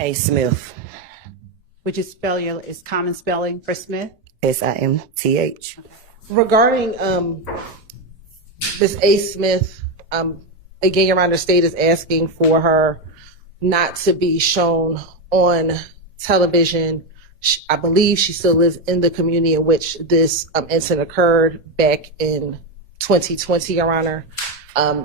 A. Smith. Would you spell is common spelling for Smith? SIMTH. Regarding Ms. A. Smith, again, Your Honor, state is asking for her not to be shown on television. I believe she still lives in the community in which this incident occurred back in 2020, Your Honor. I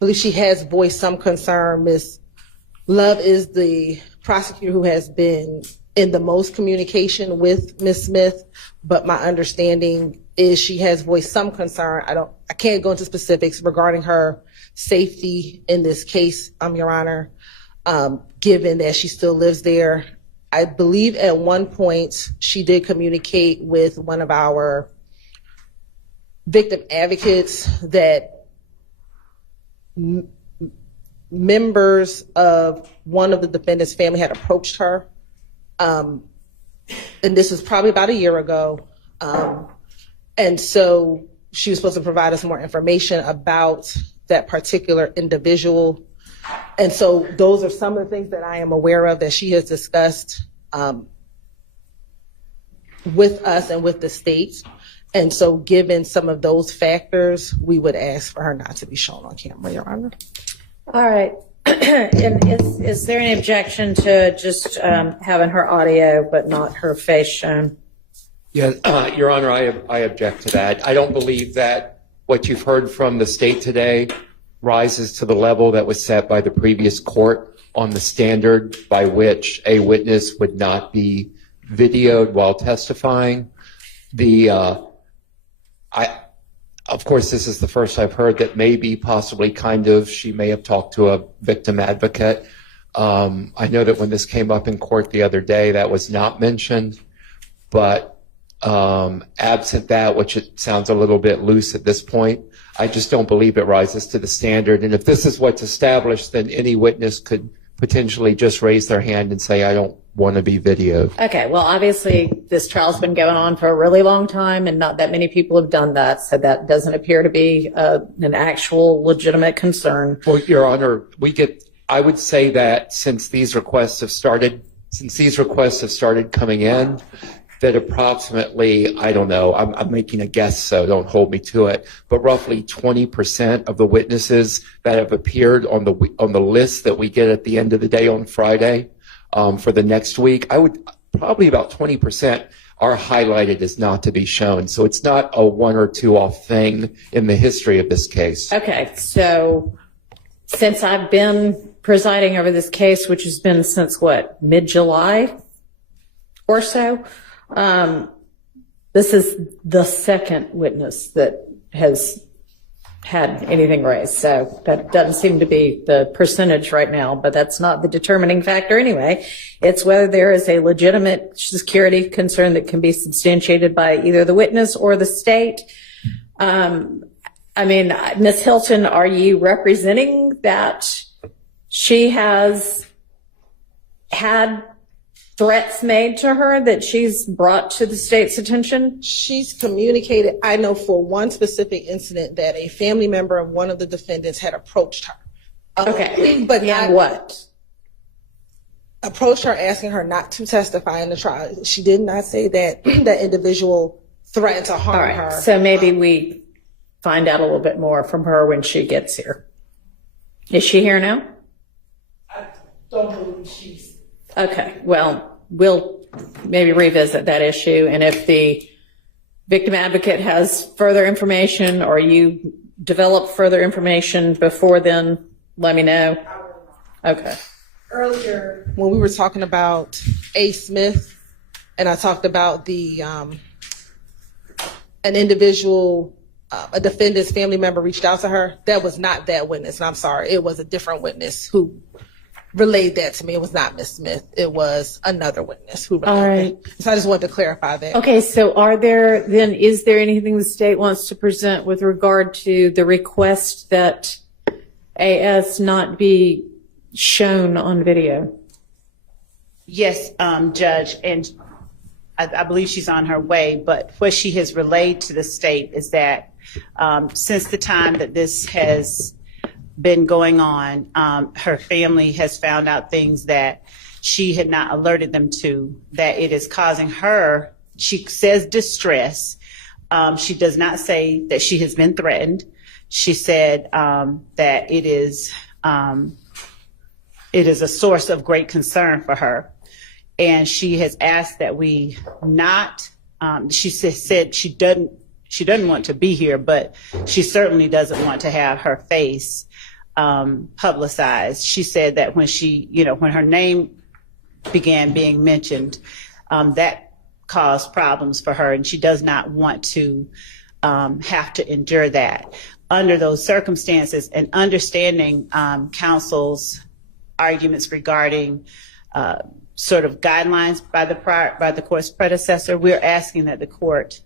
believe she has voiced some concern. Ms. Love is the prosecutor who has been in the most communication with Ms. Smith, but my understanding is she has voiced some concern. I can't go into specifics regarding her safety in this case, Your Honor, given that she still lives there. I believe at one point she did communicate with one of our victim advocates that members of one of the defendant's family had approached her. And this was probably about a year ago. And so she was supposed to provide us more information about that particular individual. And so those are some of the things that I am aware of that she has discussed with us and with the state. And so given some of those factors, we would ask for her not to be shown on camera, Your Honor. All right. And is there any objection to just having her audio but not her face shown? Yeah, Your Honor, I object to that. I don't believe that what you've heard from the state today rises to the level that was set by the previous court on the standard by which a witness would not be videoed while testifying. Of course, this is the first I've heard that maybe possibly she may have talked to a victim advocate. I know that when this came up in court the other day, that was not mentioned, but absent that, which it sounds a little bit loose at this point, I just don't believe it rises to the standard. And if this is what's established, then any witness could potentially just raise their hand and say, I don't want to be videoed. Okay, well, obviously this trial's been going on for a really long time and not that many people have done that, so that doesn't appear to be an actual legitimate concern. Well, Your Honor, I would say that since these requests have started coming in, that approximately, I don't know, I'm making a guess, so don't hold me to it, but roughly 20% of the witnesses that have appeared on the list that we get at the end of the day on Friday for the next week, I would probably about 20% are highlighted as not to be shown. So it's not a one or two off thing in the history of this case. Okay, so since I've been presiding over this case, which has been since what, mid-July or so, this is the second witness that has had anything raised. So that doesn't seem to be the percentage right now, but that's not the determining factor anyway. It's whether there is a legitimate security concern that can be substantiated by either the witness or the state. I mean, Ms. Hilton, are you representing that she has had threats made to her that she's brought to the state's attention? She's communicated, I know for one specific incident, that a family member of one of the defendants had approached her. Okay, but and what? Approached her asking her not to testify in the trial. She did not say that that individual threatened to harm her. So maybe we find out a little bit more from her when she gets here. Is she here now? I don't believe she's. Okay, well, we'll maybe revisit that issue. And if the victim advocate has further information or you develop further information before then, let me know. Okay. Earlier, when we were talking about A. Smith, and I talked about an individual, a defendant's family member reached out to her, that was not that witness. And I'm sorry, it was a different witness who relayed that to me. It was not Ms. Smith. It was another witness who relayed All right. that. So I just wanted to clarify that. Okay, so is there anything the state wants to present with regard to the request that AS not be shown on video? Yes, Judge, and I believe she's on her way, but what she has relayed to the state is that since the time that this has been going on. Her family has found out things that she had not alerted them to, that it is causing her, she says, distress. She does not say that she has been threatened. She said that it is a source of great concern for her. And she has asked that we not, she said she doesn't want to be here, but she certainly doesn't want to have her face publicized. She said that when when her name began being mentioned, that caused problems for her, and she does not want to have to endure that. Under those circumstances, and understanding counsel's arguments regarding sort of guidelines by the court's predecessor, we're asking that the court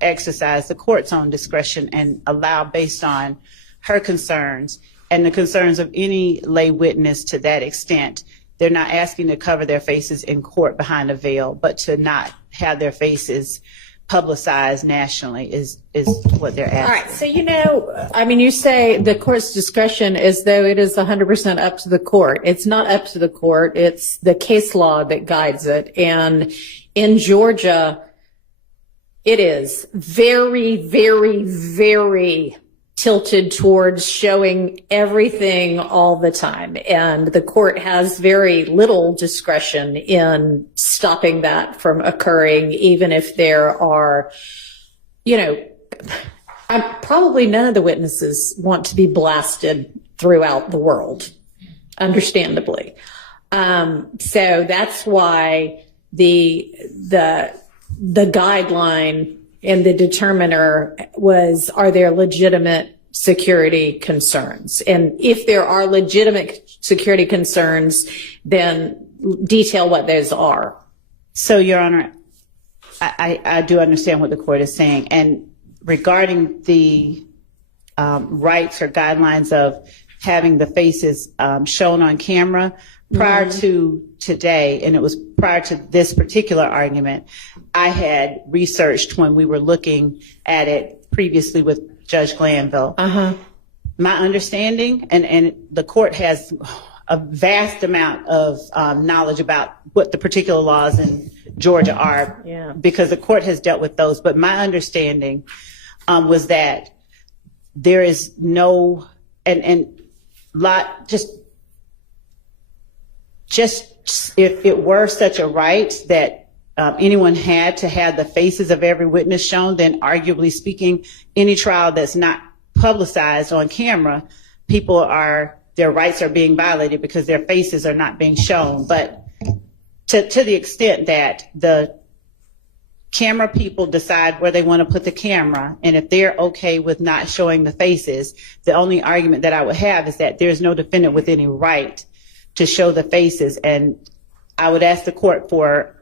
exercise the court's own discretion and allow, based on her concerns and the concerns of any lay witness to that extent. They're not asking to cover their faces in court behind a veil, but to not have their faces publicized nationally is what they're asking. All right. So, you say the court's discretion as though it is 100% up to the court. It's not up to the court. It's the case law that guides it. And in Georgia, it is very, very, very tilted towards showing everything all the time. And the court has very little discretion in stopping that from occurring, even if there are, probably none of the witnesses want to be blasted throughout the world, understandably. So that's why the guideline and the determiner was, are there legitimate security concerns? And if there are legitimate security concerns, then detail what those are. So, Your Honor, I do understand what the court is saying. And regarding the rights or guidelines of having the faces shown on camera, prior to today, and it was prior to this particular argument, I had researched when we were looking at it previously with Judge Glanville. My understanding, and the court has a vast amount of knowledge about what the particular laws in Georgia are, because the court has dealt with those. But my understanding was that there is no, just if it were such a right that anyone had to have the faces of every witness shown, then arguably speaking, any trial that's not publicized on camera, their rights are being violated because their faces are not being shown. But to the extent that the camera people decide where they want to put the camera, and if they're okay with not showing the faces, the only argument that I would have is that there's no defendant with any right to show the faces. And I would ask the court for,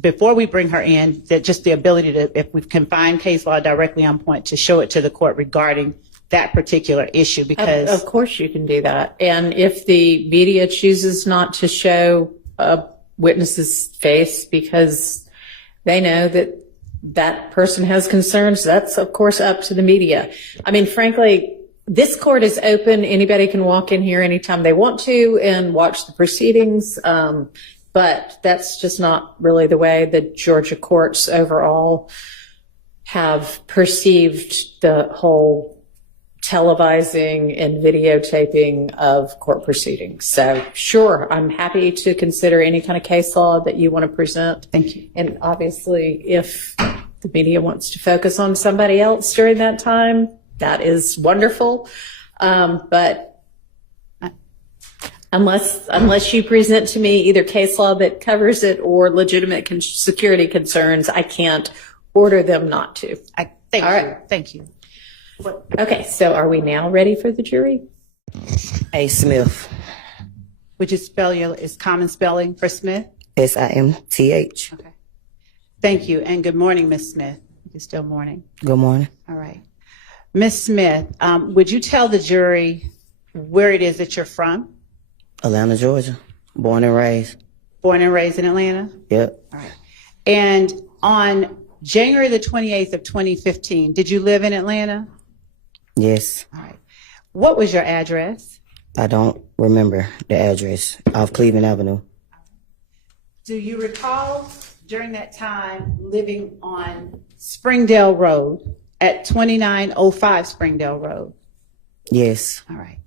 before we bring her in, that just the ability to, if we can find case law directly on point, to show it to the court regarding that particular issue. Because of course you can do that. And if the media chooses not to show a witness's face because they know that that person has concerns, that's of course up to the media. I mean, frankly, this court is open. Anybody can walk in here anytime they want to and watch the proceedings. But that's just not really the way the Georgia courts overall have perceived the whole televising and videotaping of court proceedings. So sure, I'm happy to consider any kind of case law that you want to present. Thank you. And obviously, if the media wants to focus on somebody else during that time, that is wonderful. But unless you present to me either case law that covers it or legitimate security concerns, I can't order them not to. Thank you. Okay, so are we now ready for the jury? A. Smith. Would you spell is common spelling for Smith? SIMTH. Okay. Thank you. And good morning, Ms. Smith. It's still morning. Good morning. All right. Ms. Smith, would you tell the jury where it is that you're from? Atlanta, Georgia. Born and raised. Born and raised in Atlanta? Yep. All right. And on January the 28th of 2015, did you live in Atlanta? Yes. All right. What was your address? I don't remember the address. Off Cleveland Avenue. Do you recall during that time living on Springdale Road at 2905 Springdale Road? Yes. All right.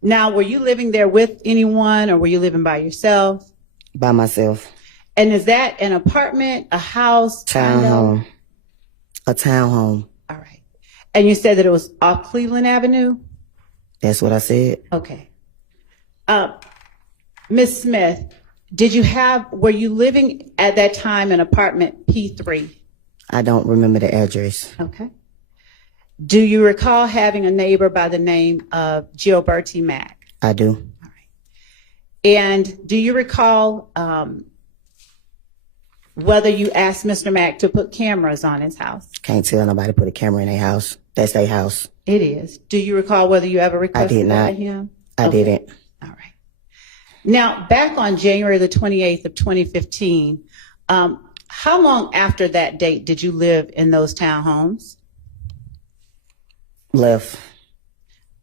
Now, were you living there with anyone or were you living by yourself? By myself. And is that an apartment, a house? Townhome. A townhome. All right. And you said that it was off Cleveland Avenue? That's what I said. Okay. Ms. Smith, were you living at that time in apartment P3? I don't remember the address. Okay. Do you recall having a neighbor by the name of Gilberti Mack? I do. All right. And do you recall whether you asked Mr. Mack to put cameras on his house? Can't tell nobody to put a camera in their house. That's their house. It is. Do you recall whether you ever requested I did not. that of him? I didn't. All right. Now, back on January the 28th of 2015, how long after that date did you live in those townhomes? Left.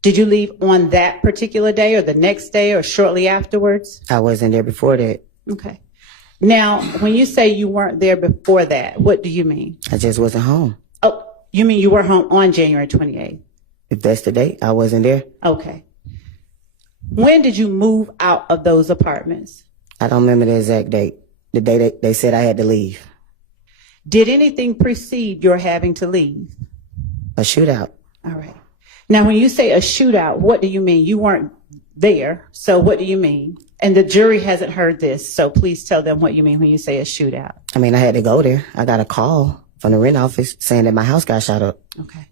Did you leave on that particular day or the next day or shortly afterwards? I wasn't there before that. Okay. Now, when you say you weren't there before that, what do you mean? I just wasn't home. Oh, you mean you were home on January 28th? If that's the date, I wasn't there. Okay. When did you move out of those apartments? I don't remember the exact date. The day they said I had to leave. Did anything precede your having to leave? A shootout. All right. Now, when you say a shootout, what do you mean? You weren't there, so what do you mean? And the jury hasn't heard this, so please tell them what you mean when you say a shootout. I mean, I had to go there. I got a call from the rent office saying that my house got shot up. Okay.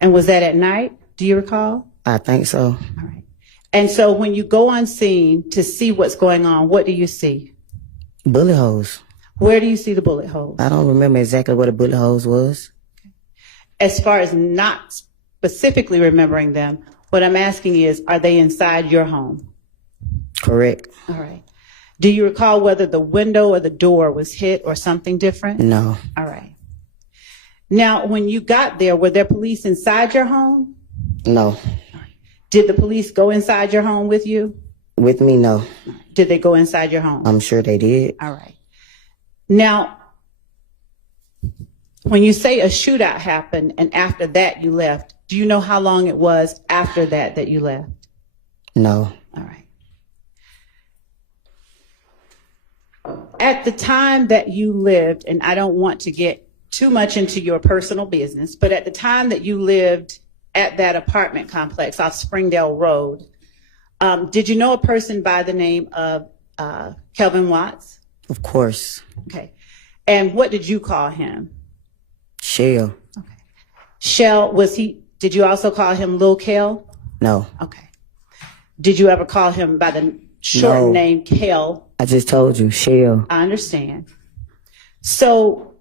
And was that at night? Do you recall? I think so. All right. And so when you go on scene to see what's going on, what do you see? Bullet holes. Where do you see the bullet holes? I don't remember exactly what a bullet holes was. As far as not specifically remembering them, what I'm asking is, are they inside your home? Correct. All right. Do you recall whether the window or the door was hit or something different? No. All right. Now, when you got there, were there police inside your home? No. Did the police go inside your home with you? With me, no. Did they go inside your home? I'm sure they did. All right. Now, when you say a shootout happened and after that you left, do you know how long it was after that that you left? No. All right. At the time that you lived, and I don't want to get too much into your personal business, but at the time that you lived at that apartment complex off Springdale Road, did you know a person by the name of Kelvin Watts? Of course. Okay. And what did you call him? Shell. Okay. Shell, did you also call him Lil Kel? No. Okay. Did you ever call him by the short No. name Kel? I just told you, Shell. I understand. So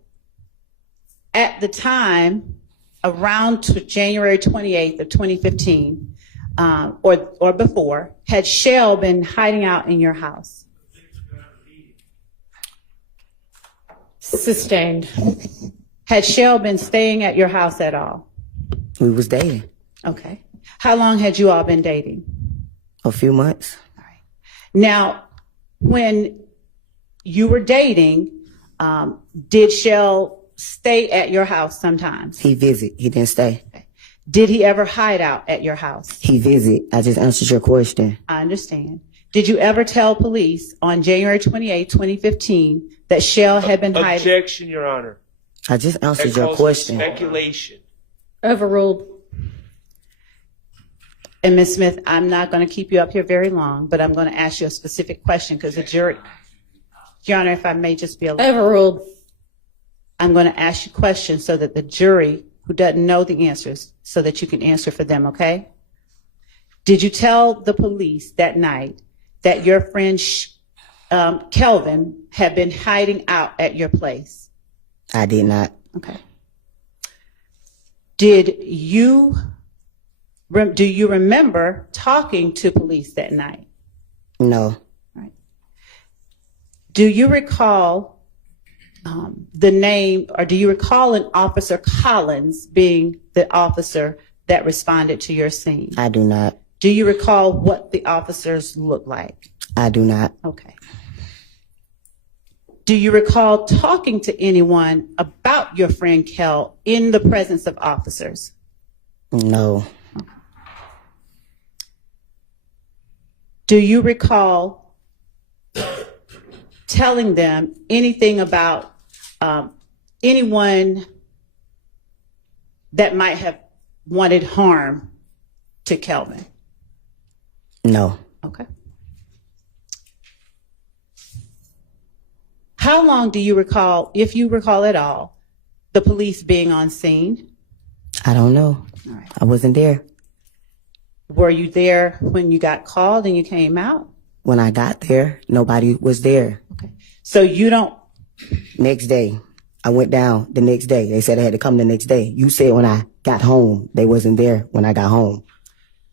at the time, around January 28th of 2015, or before, had Shell been hiding out in your house? Sustained. Had Shell been staying at your house at all? We was dating. Okay. How long had you all been dating? A few months. All right. Now, when you were dating, did Shell stay at your house sometimes? He visit. He didn't stay. Did he ever hide out at your house? He visit. I just answered your question. I understand. Did you ever tell police on January 28, 2015, that Shell had been hiding? Objection, Your Honor. I just answered That your calls for question. speculation. Overruled. And Ms. Smith, I'm not going to keep you up here very long, but I'm going to ask you a specific question because the jury, Your Honor, if I may just be a little. Overruled. I'm going to ask you questions so that the jury who doesn't know the answers, so that you can answer for them, okay? Did you tell the police that night that your friend Kelvin had been hiding out at your place? I did not. Okay. Do you remember talking to police that night? No. Right. Do you recall the name, or do you recall an Officer Collins being the officer that responded to your scene? I do not. Do you recall what the officers looked like? I do not. Okay. Do you recall talking to anyone about your friend Kel in the presence of officers? No. Do you recall telling them anything about anyone that might have wanted harm to Kelvin? No. Okay. How long do you recall, if you recall at all, the police being on scene? I don't know. All right. I wasn't there. Were you there when you got called and you came out? When I got there, nobody was there. Okay. So you don't, Next day, I went down the next day. They said I had to come the next day. You said when I got home, they wasn't there when I got home.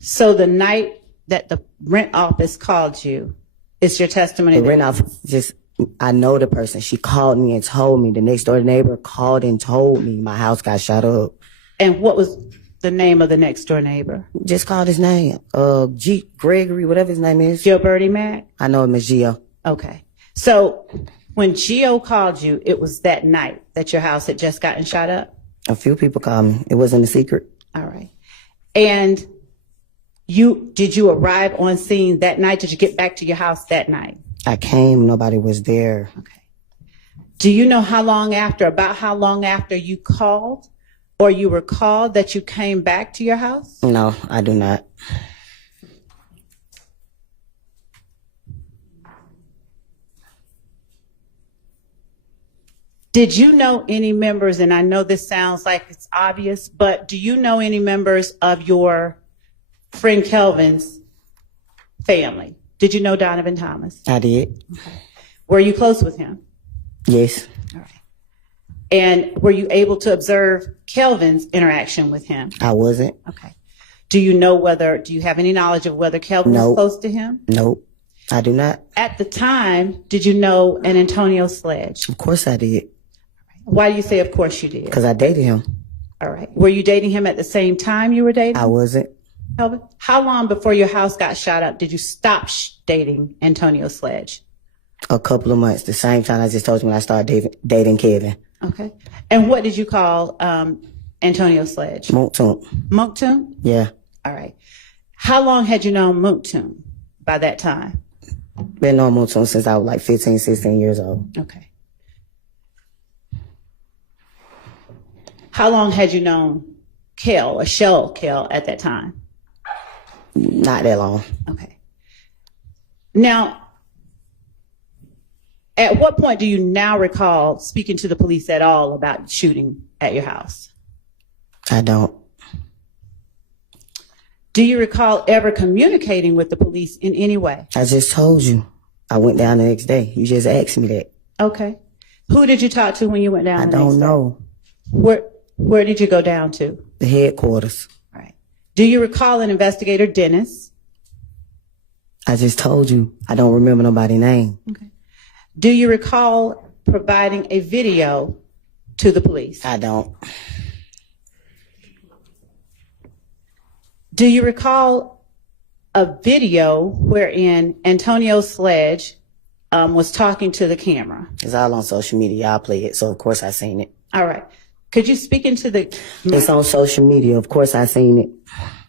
so the night that the rent office called you, is your testimony The that rent office just, I know the person. She called me and told me. The next door neighbor called and told me my house got shot up. And what was the name of the next door neighbor? Just called his name. Gregory, whatever his name is. Gilberti Mack? I know him as Gio. Okay. So when Gio called you, it was that night that your house had just gotten shot up? A few people called me. It wasn't a secret. All right. And did you arrive on scene that night? Did you get back to your house that night? I came, nobody was there. Okay. Do you know about how long after you called or you were called that you came back to your house? No, I do not. Did you know any members, and I know this sounds like it's obvious, but do you know any members of your friend Kelvin's family? Did you know Donovan Thomas? I did. Were you close with him? Yes. All right. And were you able to observe Kelvin's interaction with him? I wasn't. Okay. Do you have any knowledge of whether Kelvin was Nope. close to him? Nope. I do not. At the time, did you know an Antonio Sledge? Of course I did. Why do you say, of course you did? Because I dated him. All right. Were you dating him at the same time you were dating I wasn't. Kelvin? How long before your house got shot up did you stop dating Antonio Sledge? A couple of months. The same time I just told you when I started dating Kevin. Okay. And what did you call Antonio Sledge? Montun. Montun? Yeah. All right. How long had you known Montun by that time? Been on Montun since I was like 15, 16 years old. Okay. How long had you known Kel, or Shell Kel, at that time? Not that long. Okay. Now, at what point do you now recall speaking to the police at all about shooting at your house? I don't. Do you recall ever communicating with the police in any way? I just told you. I went down the next day. You just asked me that. Okay. Who did you talk to when you went down I the next don't day? know. Where did you go down to? The headquarters. All right. Do you recall an investigator, Dennis? I just told you. I don't remember nobody's name. Okay. Do you recall providing a video to the police? I don't. Do you recall a video wherein Antonio Sledge was talking to the camera? It's all on social media. I play it, so of course I seen it. All right. Could you speak into the... It's on social media. Of course I seen it.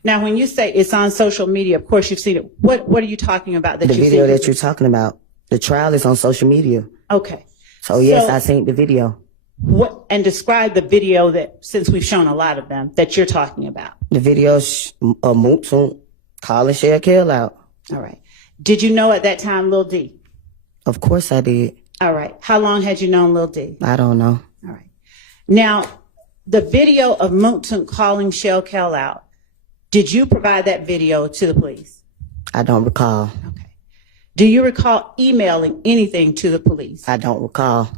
Now, when you say it's on social media, of course you've seen it. What are you talking about? The video that you're talking about. The trial is on social media. Okay. So yes, I seen the video. And describe the video that, since we've shown a lot of them, that you're talking about. The video's of Mootsoon calling Shell Kel out. All right. Did you know at that time Lil D? Of course I did. All right. How long had you known Lil D? I don't know. All right. Now, the video of Mootsoon calling Shell Kel out, did you provide that video to the police? I don't recall. Okay. Do you recall emailing anything to the police? I don't recall.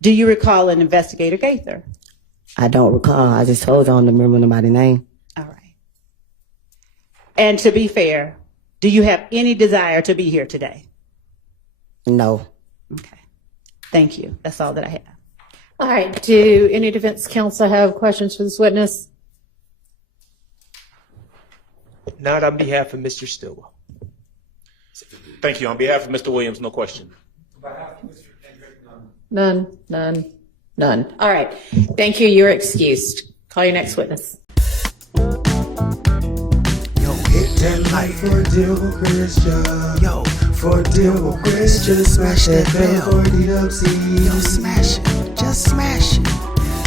Do you recall an investigator, Gaither? I don't recall. I just told you I don't remember nobody's name. All right. And to be fair, do you have any desire to be here today? No. Okay. Thank you. That's all that I have. All right. Do any defense counsel have questions for this witness? Not on behalf of Mr. Stillwell. Thank you. On behalf of Mr. Williams, no question. None. All right. Thank you. You're excused. Call your next witness. Yo, hit that like for deal with Christian. Yo, for deal with Christian. Smash that bell for DWC. Yo, smash it. Just smash it.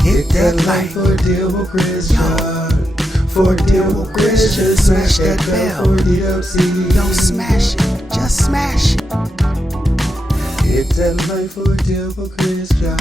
Hit that like for deal with Christian. For deal with Christian. Smash that bell for DWC. Yo, smash it. Just smash it. Hit that like for deal with Christian.